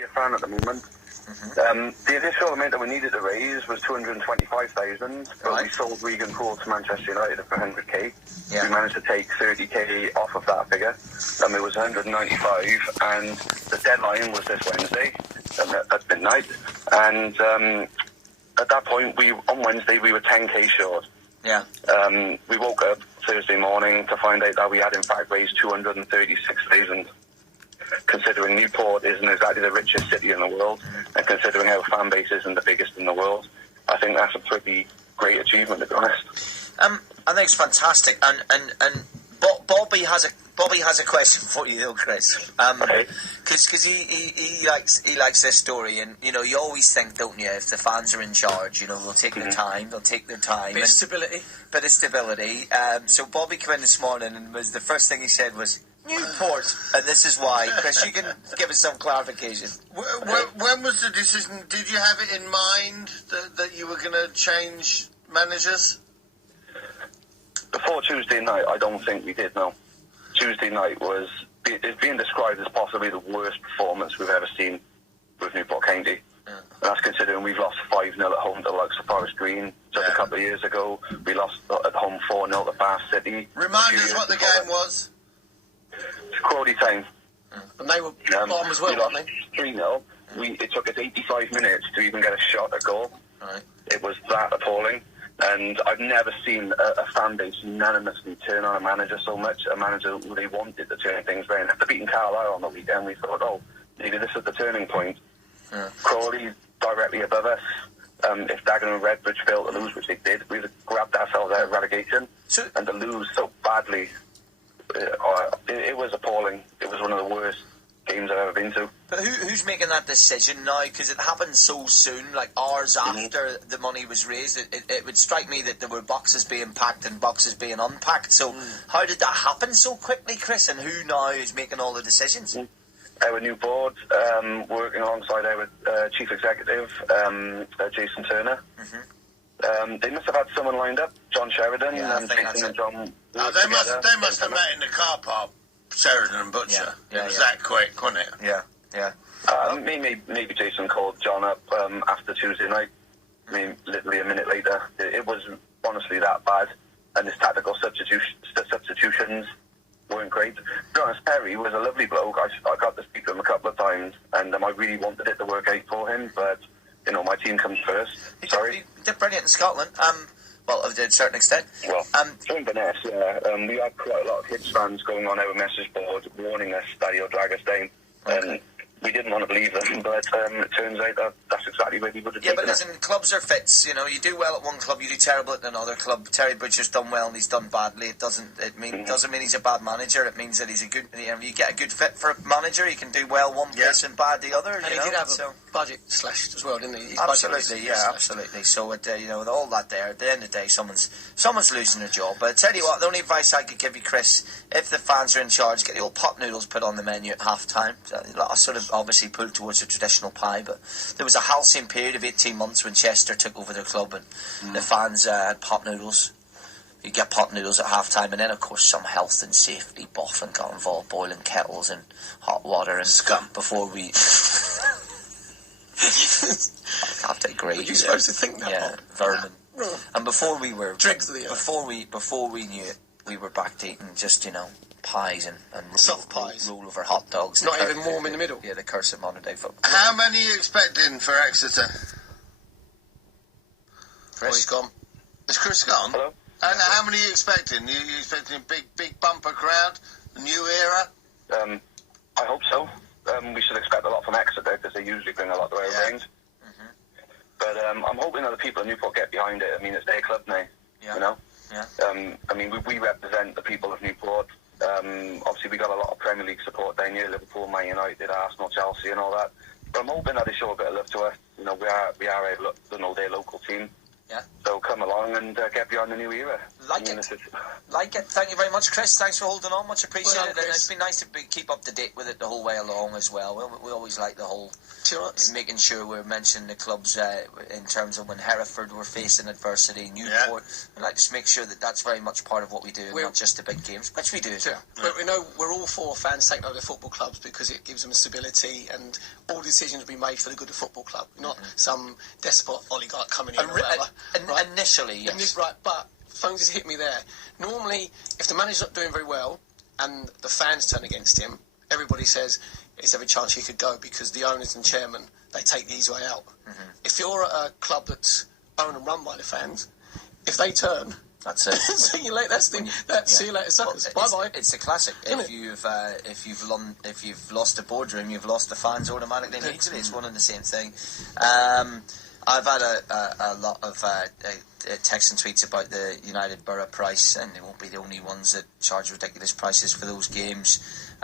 Be a fan at the moment. The initial amount that we needed to raise was 225,000, but we sold Regan Poole to Manchester United for 100k. Yeah. We managed to take 30k off of that figure. It was 195, and the deadline was this Wednesday at midnight. And at that point, on Wednesday we were 10k short. Yeah. We woke up Thursday morning to find out that we had in fact raised 236,000. Considering Newport isn't exactly the richest city in the world, and considering our fan base isn't the biggest in the world, I think that's a pretty great achievement, to be honest. I think it's fantastic, and Bobby has a question for you, though, Chris. Okay. Because he likes this story, and you know, you always think, don't you, if the fans are in charge, you know, they'll take their time. Bit of stability. So Bobby came in this morning, and the first thing he said was Newport, and this is why. Chris, you can give us some clarification. When was the decision? Did you have it in mind that you were going to change managers? Before Tuesday night, I don't think we did, no. Tuesday night it's being described as possibly the worst performance we've ever seen with Newport County. And that's considering we've lost 5-0 at home to like Forest Green just a couple of years ago. We lost at home 4-0 to Bath City. Remind us what the game was. It's Crawley Town. And they were bottom as well, weren't they? 3-0. It took us 85 minutes to even get a shot at goal. Right. It was that appalling. And I've never seen a fan base unanimously turn on a manager so much, a manager who they wanted to turn things around. After beating Carlisle on the weekend, we thought, maybe this is the turning point. Yeah. Crawley directly above us. If Dagenham and Redbridge failed to lose, which they did, we'd have grabbed ourselves out of relegation. And to lose so badly, it was appalling. It was one of the worst games I've ever been to. But who's making that decision now? Because it happened so soon, like hours after the money was raised. It would strike me that there were boxes being packed and boxes being unpacked. So how did that happen so quickly, Chris? And who now is making all the decisions? Our new board, working alongside our chief executive, Jason Turner. They must have had someone lined up, John Sheridan, and Jason and John. They must have met in the car park, Sheridan and Butcher. It was that quick, wasn't it? Yeah. Maybe Jason called John up after Tuesday night. I mean, literally a minute later. It was honestly that bad, and his tactical substitutions weren't great. To be honest, Perry was a lovely bloke. I got to speak to him a couple of times, and I really wanted it to work out for him, but you know, my team comes first. He did brilliant in Scotland. Well, to a certain extent. Well, in Inverness, we had quite a lot of Hibs fans going on our message board warning us that he'll drag us down. Okay. We didn't want to believe them, but it turns out that that's exactly where we would have taken but listen, clubs are fits. You know, you do well at one club, you do terrible at another club. Terry Butcher's done well and he's done badly. It doesn't mean he's a bad manager. It means that he's a good. You know, you get a good fit for a manager. He can do well one place and bad the other. And he did have a budget slashed as well, didn't he? Absolutely. So you know, with all that there, at the end of the day, someone's losing their job. But I tell you what, the only advice I could give you, Chris, if the fans are in charge, get the old pot noodles put on the menu at half time. I sort of obviously pulled towards a traditional pie, but there was a halcyon period of 18 months when Chester took over their club and the fans had pot noodles. You get pot noodles at half time, and then of course some health and safety boffin got involved, boiling kettles and hot water and scum before we I have to agree. Were you supposed to think that? Yeah, vermin. And before we were before we knew it, we were back to eating just, you know, pies and soft pies, roll over hot dogs. Not even warm in the middle. Yeah, the curse of modern day football. How many are you expecting for Exeter? Chris? He's gone. Is Chris gone? Hello? How many are you expecting? Are you expecting a big bumper crowd? A new era? I hope so. We should expect a lot from Exeter because they usually bring a lot to our range. But I'm hoping that the people in Newport get behind it. I mean, it's their club now. Yeah. You know. Yeah. I mean, we represent the people of Newport. Obviously, we got a lot of Premier League support down here: Liverpool, Man United, Arsenal, Chelsea, and all that. But I'm hoping that they show a bit of love to us. You know, we are able to know their local team. Yeah. So come along and get beyond the new era. Like it. Thank you very much, Chris. Thanks for holding on. Much appreciated. Well, And it's been nice to keep up to date with it the whole way along as well. We always like the whole making sure we're mentioning the clubs in terms of when Hereford were facing adversity, Newport. We like to make sure that that's very much part of what we do, and not just the big games, which we do. Yeah. But we know we're all for fans taking over the football clubs because it gives them stability, and all decisions will be made for the good of the football club, not some despot oligarch coming in or whatever. Initially, yes. Right, but something just hit me there. Normally, if the manager's not doing very well and the fans turn against him, everybody says there's every chance he could go because the owners and chairman, they take the easy way out. If you're at a club that's owned and run by the fans, if they turn, that's it. see you later. See you later, suckers. Bye bye. It's a classic. If you've lost the boardroom, you've lost the fans automatically. Immediately, it's one and the same thing. I've had a lot of texts and tweets about the United Borough price, and they won't be the only ones that charge ridiculous prices for those games.